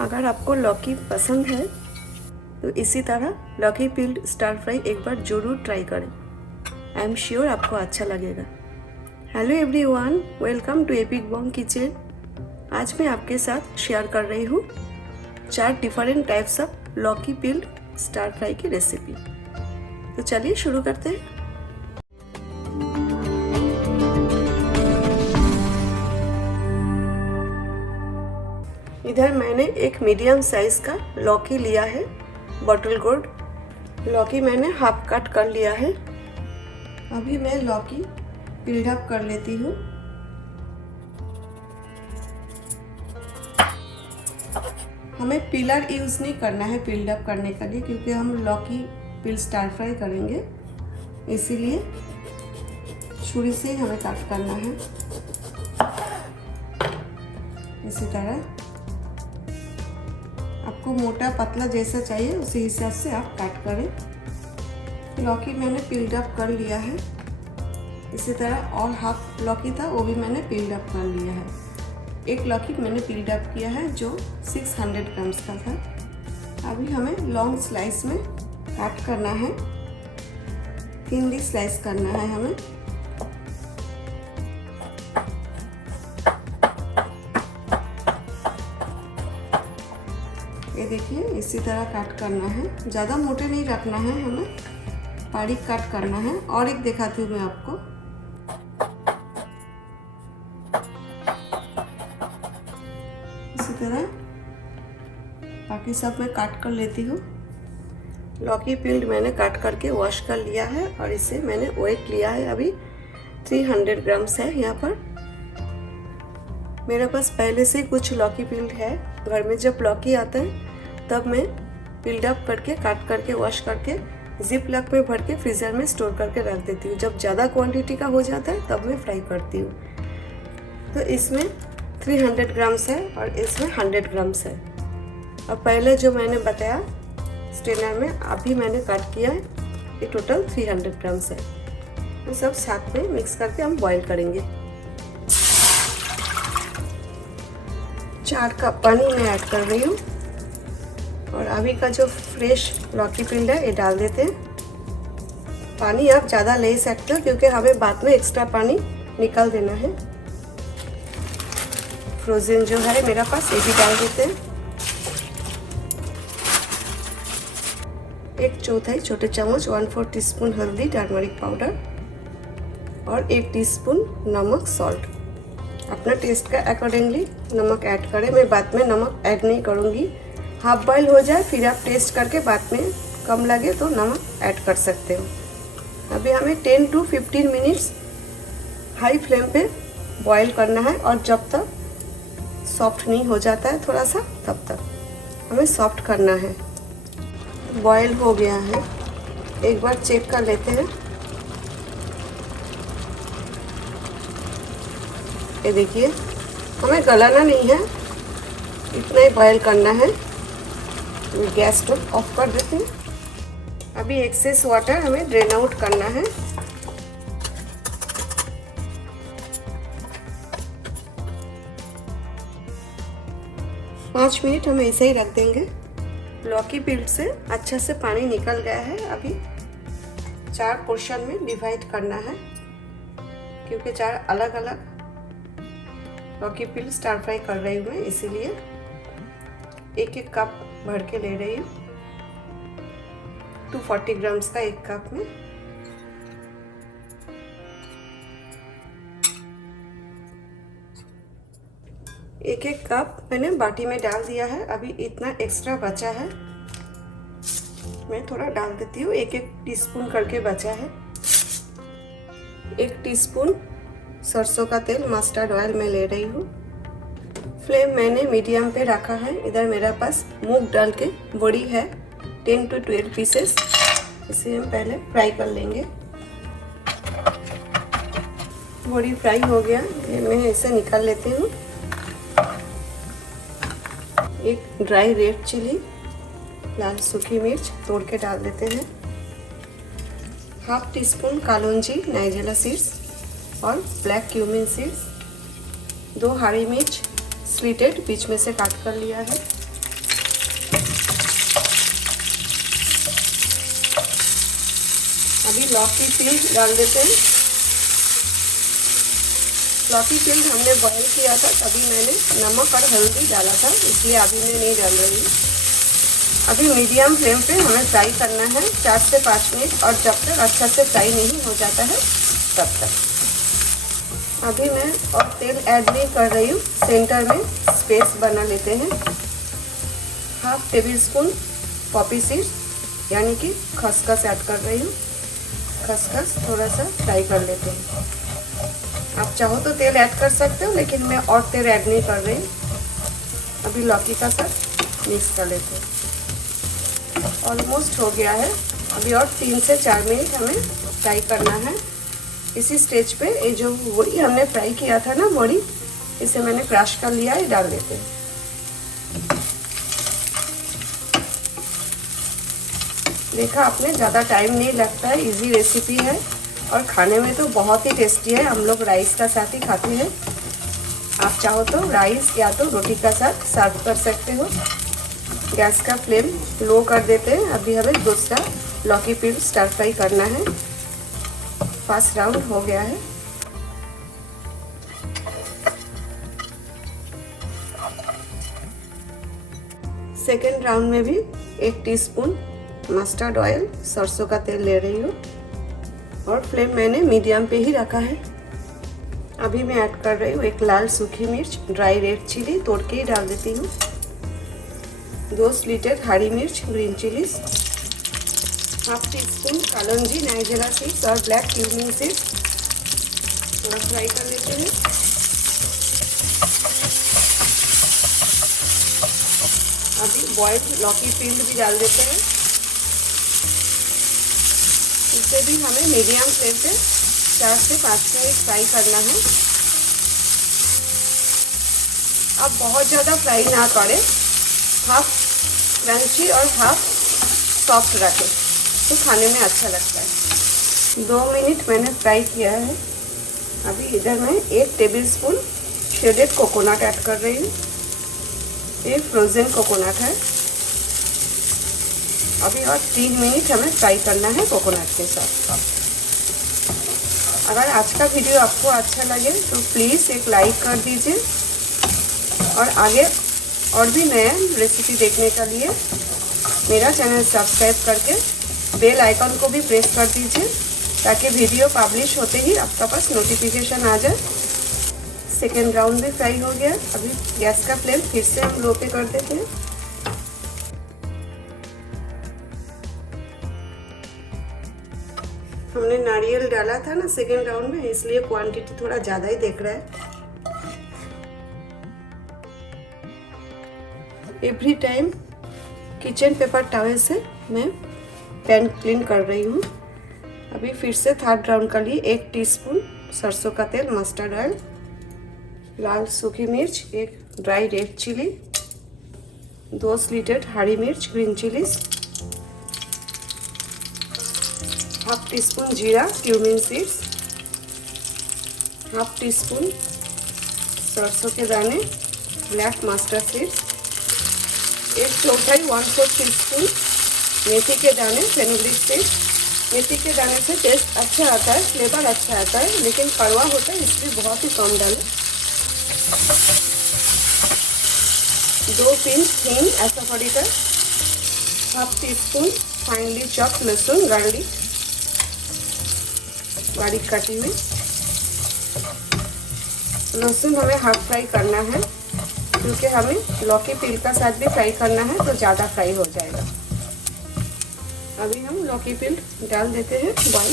अगर आपको लौकी पसंद है तो इसी तरह लौकी पील्ड स्टार फ्राई एक बार ज़रूर ट्राई करें। आई एम श्योर आपको अच्छा लगेगा। Hello everyone, welcome to Epic Bong Kitchen. आज मैं आपके साथ शेयर कर रही हूँ 4 डिफरेंट टाइप्स ऑफ लौकी पील्ड स्टार फ्राई की रेसिपी। तो चलिए शुरू करते हैं। इधर मैंने एक मीडियम साइज़ का लौकी लिया है, बॉटल गोल्ड लौकी मैंने हाफ कट कर लिया है। अभी मैं लौकी पील्ड अप कर लेती हूँ। हमें पीलर यूज़ नहीं करना है पील्ड अप करने के लिए, क्योंकि हम लौकी पील्ड स्टार फ्राई करेंगे, इसीलिए छुरी से हमें कट करना है। इसी तरह आपको मोटा पतला जैसा चाहिए उसी हिसाब से आप काट करें। लौकी मैंने पील्ड अप कर लिया है। इसी तरह और हाफ लौकी था वो भी मैंने पील्ड अप कर लिया है। एक लौकी मैंने पील्ड अप किया है जो 600 ग्राम्स का था। अभी हमें लॉन्ग स्लाइस में काट करना है, थिनली स्लाइस करना है हमें। ये देखिए इसी तरह काट करना है, ज़्यादा मोटे नहीं रखना है, हमें बारीक काट करना है। और एक दिखाती हूँ मैं आपको। इसी तरह बाकी सब मैं काट कर लेती हूँ। लौकी पील्ड मैंने काट करके वॉश कर लिया है और इसे मैंने वेट लिया है, अभी 300 ग्राम्स है। यहाँ पर मेरे पास पहले से कुछ लौकी पील्ड है घर में। जब लौकी आता है तब मैं पील्ड अप करके काट करके वॉश करके जिप लॉक में भर के फ्रीज़र में स्टोर करके रख देती हूँ। जब ज़्यादा क्वांटिटी का हो जाता है तब मैं फ्राई करती हूँ। तो इसमें 300 ग्राम्स है और इसमें 100 ग्राम्स है। और पहले जो मैंने बताया स्ट्रेनर में अभी मैंने काट किया है, ये टोटल 300 ग्राम्स है। तो सब साथ में मिक्स करके हम बॉईल करेंगे। 4 कप पानी मैं ऐड कर रही हूँ और अभी का जो फ्रेश लौकी पील्ड है ये डाल देते हैं। पानी आप ज़्यादा ले सकते हो क्योंकि हमें बाद में एक्स्ट्रा पानी निकाल देना है। फ्रोज़न जो है मेरा पास ये भी डाल देते हैं। 1/4 छोटे चम्मच 1/4 टीस्पून हल्दी टर्मरिक पाउडर और 1 टीस्पून नमक सॉल्ट। अपना टेस्ट का अकॉर्डिंगली नमक ऐड करें। मैं बाद में नमक ऐड नहीं करूँगी। हाफ बॉईल हो जाए फिर आप टेस्ट करके बाद में कम लगे तो नमक ऐड कर सकते हो। अभी हमें 10 to 15 मिनट्स हाई फ्लेम पे बॉईल करना है और जब तक सॉफ्ट नहीं हो जाता है थोड़ा सा तब तक हमें सॉफ्ट करना है। बॉईल हो गया है, एक बार चेक कर लेते हैं। ये देखिए हमें गलाना नहीं है, इतना ही बॉईल करना है। गैस स्टोव ऑफ कर देते हैं। अभी एक्सेस वाटर हमें ड्रेन आउट करना है। पाँच मिनट हम ऐसे ही रख देंगे। लौकी पील्ड से अच्छा से पानी निकल गया है। अभी 4 पोर्शन में डिवाइड करना है, क्योंकि 4 अलग अलग लौकी पील्ड स्टार फ्राई कर रही हूँ मैं, इसीलिए 1-1 कप भर के ले रही हूँ। 240 ग्राम्स का 1 कप में। एक कप मैंने बाटी में डाल दिया है। अभी इतना एक्स्ट्रा बचा है, मैं थोड़ा डाल देती हूँ। 1-1 टीस्पून करके बचा है। 1 टीस्पून सरसों का तेल मस्टर्ड ऑयल में ले रही हूँ। फ्लेम मैंने मीडियम पे रखा है। इधर मेरे पास मूंग दाल के बड़ी है 10 to 12 पीसेस। इसे हम पहले फ्राई कर लेंगे। बड़ी फ्राई हो गया, मैं इसे निकाल लेती हूँ। एक ड्राई रेड चिली, लाल सूखी मिर्च तोड़ के डाल देते हैं। हाफ टी स्पून कालोंजी नाइजेला सीड्स और ब्लैक क्यूमिन सीड्स। 2 हरी मिर्च स्लीटेड बीच में से काट कर लिया है। अभी लौकी पील डाल देते हैं। लौकी पील हमने बॉईल किया था, तभी मैंने नमक और हल्दी डाला था, इसलिए अभी मैं नहीं डाल रही हूँ। अभी मीडियम फ्लेम पे हमें फ्राई करना है 4 से 5 मिनट, और जब तक अच्छा से फ्राई नहीं हो जाता है तब तक। अभी मैं और तेल ऐड नहीं कर रही हूँ, सेंटर में स्पेस बना लेते हैं। 1/2 टेबल स्पून पॉपी सीड्स यानी कि खसखस ऐड कर रही हूँ। खसखस थोड़ा सा फ्राई कर लेते हैं। आप चाहो तो तेल ऐड कर सकते हो, लेकिन मैं और तेल ऐड नहीं कर रही। अभी लौकी का साथ मिक्स कर लेते हैं। ऑलमोस्ट हो गया है, अभी और 3 से 4 मिनट हमें फ्राई करना है। इसी स्टेज पे ये जो वड़ी हमने फ्राई किया था ना, वड़ी, इसे मैंने क्रश कर लिया है, डाल देते हैं। देखा आपने, ज़्यादा टाइम नहीं लगता है, इजी रेसिपी है और खाने में तो बहुत ही टेस्टी है। हम लोग राइस का साथ ही खाते हैं। आप चाहो तो राइस या तो रोटी का साथ सर्व कर सकते हो। गैस का फ्लेम लो कर देते हैं। अभी हमें दूसरा लौकी पील स्टर फ्राई करना है। फर्स्ट राउंड हो गया है। सेकेंड राउंड में भी 1 टीस्पून मस्टर्ड ऑयल, सरसों का तेल ले रही हूँ, और फ्लेम मैंने मीडियम पे ही रखा है। अभी मैं ऐड कर रही हूँ 1 लाल सूखी मिर्च, ड्राई रेड चिली तोड़ के ही डाल देती हूँ, 2 स्लिटेड हरी मिर्च ग्रीन चिलीज, 1/2 टीस्पून कलौंजी नाइजेला सीड्स और ब्लैक क्यूमिन सीड्स। थोड़ा फ्राई कर लेते हैं। अभी बॉइल्ड लौकी पील भी डाल देते हैं। इसे भी हमें मीडियम फ्लेम पे 4 से 5 मिनट फ्राई करना है। अब बहुत ज़्यादा फ्राई ना करें, हाफ क्रंची और हाफ सॉफ्ट रखें तो खाने में अच्छा लगता है। 2 मिनट मैंने फ्राई किया है। अभी इधर मैं 1 table spoon shaded coconut add कर रही हूँ। ये फ्रोज़न कोकोनट है। अभी और 3 मिनट हमें फ्राई करना है कोकोनट के साथ। अगर आज का वीडियो आपको अच्छा लगे तो प्लीज़ एक लाइक कर दीजिए, और आगे और भी नया रेसिपी देखने के लिए मेरा चैनल सब्सक्राइब करके बेल आइकन को भी प्रेस कर दीजिए, ताकि वीडियो पब्लिश होते ही आपका पास नोटिफिकेशन आ जाए। सेकेंड राउंड भी फ्राई हो गया। अभी गैस का फ्लेम फिर से हम लो पे कर देते हैं। हमने नारियल डाला था ना सेकेंड राउंड में, इसलिए क्वांटिटी थोड़ा ज़्यादा ही देख रहा है। Every time kitchen paper towel से मैं पैन क्लीन कर रही हूँ। अभी फिर से थर्ड राउंड के लिए 1 टीस्पून सरसों का तेल, मस्टर्ड ऑयल, लाल सूखी मिर्च, 1 ड्राई रेड चिली, 2 स्लिटेड हरी मिर्च ग्रीन चिलीज, 1/2 टीस्पून जीरा क्यूमिन सीड्स, 1/2 टीस्पून सरसों के दाने ब्लैक मस्टर्ड सीड्स, 1/4 1/4 टीस्पून मेथी के दाने फेनुग्रीक सीड्स। मेथी के दाने से टेस्ट अच्छा आता है, फ्लेवर अच्छा आता है, लेकिन कड़वा होता है इसलिए बहुत ही कम डालें। 2 पिंच हींग एसोफोटिडा, 1/2 टीस्पून फाइनली चॉप्ड लहसुन गार्लिक, बारीक कटी हुई। लहसुन हमें हाफ फ्राई करना है, क्योंकि हमें लौकी पील का साथ भी फ्राई करना है, तो ज़्यादा फ्राई हो जाएगा। अभी हम लौकी पील डाल देते हैं बॉइल।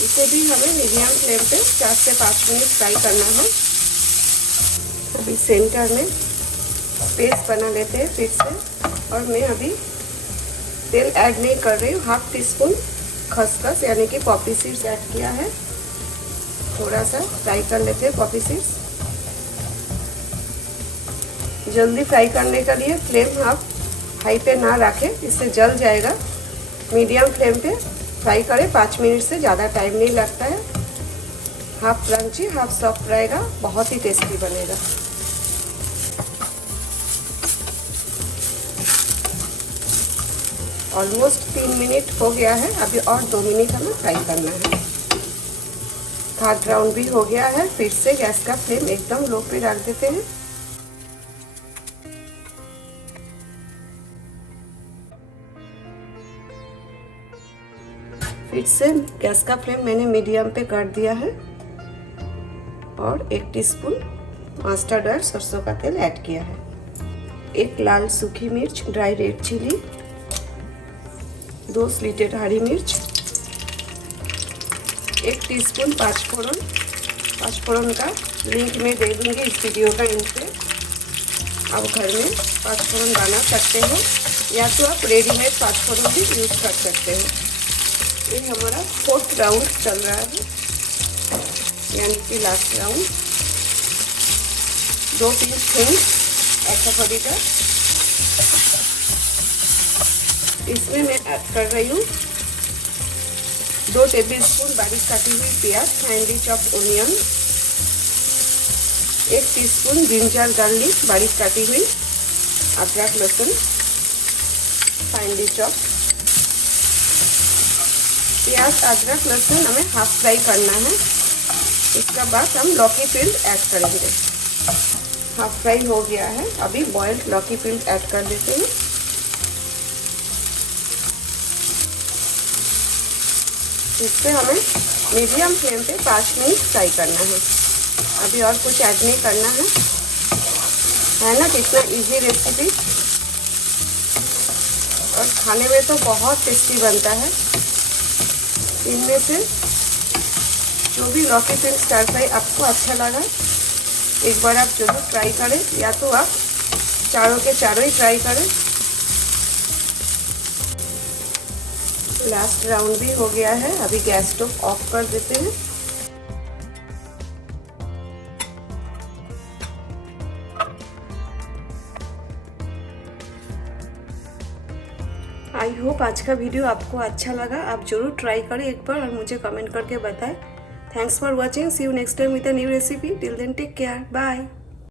इसे भी हमें मीडियम फ्लेम पे 4 से 5 मिनट फ्राई करना है। अभी सेंटर में पेस्ट बना लेते हैं फिर से, और मैं अभी तेल ऐड नहीं कर रही हूँ। 1/2 टीस्पून खसखस यानी कि पॉपी सीड्स ऐड किया है। थोड़ा सा फ्राई कर लेते हैं पॉपी सीड्स। जल्दी फ्राई करने के लिए फ्लेम आप हाई पे ना रखें, इससे जल जाएगा। मीडियम फ्लेम पे फ्राई करें, 5 मिनट से ज़्यादा टाइम नहीं लगता है। हाफ क्रंची हाफ सॉफ्ट रहेगा, बहुत ही टेस्टी बनेगा। ऑलमोस्ट 3 मिनट हो गया है, अभी और 2 मिनट हमें फ्राई करना है। थर्ड राउंड भी हो गया है। फिर से गैस का फ्लेम एकदम लो पे रख देते हैं। फिर से गैस का फ्लेम मैंने मीडियम पे कर दिया है और 1 टीस्पून मस्टर्ड ऑयल सरसों का तेल ऐड किया है। 1 लाल सूखी मिर्च, ड्राई रेड चिली, 2 स्लिटेड हरी मिर्च, 1 टीस्पून पाँचफोड़न का लिंक में दे दूंगी इस वीडियो का एंड पे। आप घर में पाँचफोड़न बना सकते हो या तो आप रेडीमेड पाँचफोड़न भी यूज कर सकते हो। ये हमारा 4th राउंड चल रहा है, यानी कि लास्ट राउंड। 2 पीस हिंग ऐसा इसमें मैं ऐड कर रही हूँ 2 टेबलस्पून बारीक काटी हुई प्याज, finally chopped onion, 1 teaspoon ginger garlic बारीक काटी हुई, अदरक लहसुन फाइनली चॉप्ड। प्याज अदरक लहसुन हमें हाफ फ्राई करना है। इसके बाद हम लौकी पील्ड ऐड करेंगे। हाफ फ्राई हो गया है, अभी बॉइल्ड लौकी पील्ड ऐड कर देते हैं। इससे हमें मीडियम फ्लेम पे 5 मिनट फ्राई करना है। अभी और कुछ ऐड नहीं करना है ना। कितना इजी रेसिपी और खाने में तो बहुत टेस्टी बनता है। इनमें से जो भी लौकी पील्ड स्टर फ्राई आपको अच्छा लगा, एक बार आप जरूर ट्राई करें, या तो आप चारों के चारों ही ट्राई करें। लास्ट राउंड भी हो गया है, अभी गैस स्टोव ऑफ कर देते हैं। आई होप आज का वीडियो आपको अच्छा लगा। आप जरूर ट्राई करें एक बार और मुझे कमेंट करके बताएं। Thanks for watching. See you next time with a new recipe. Till then take care, bye.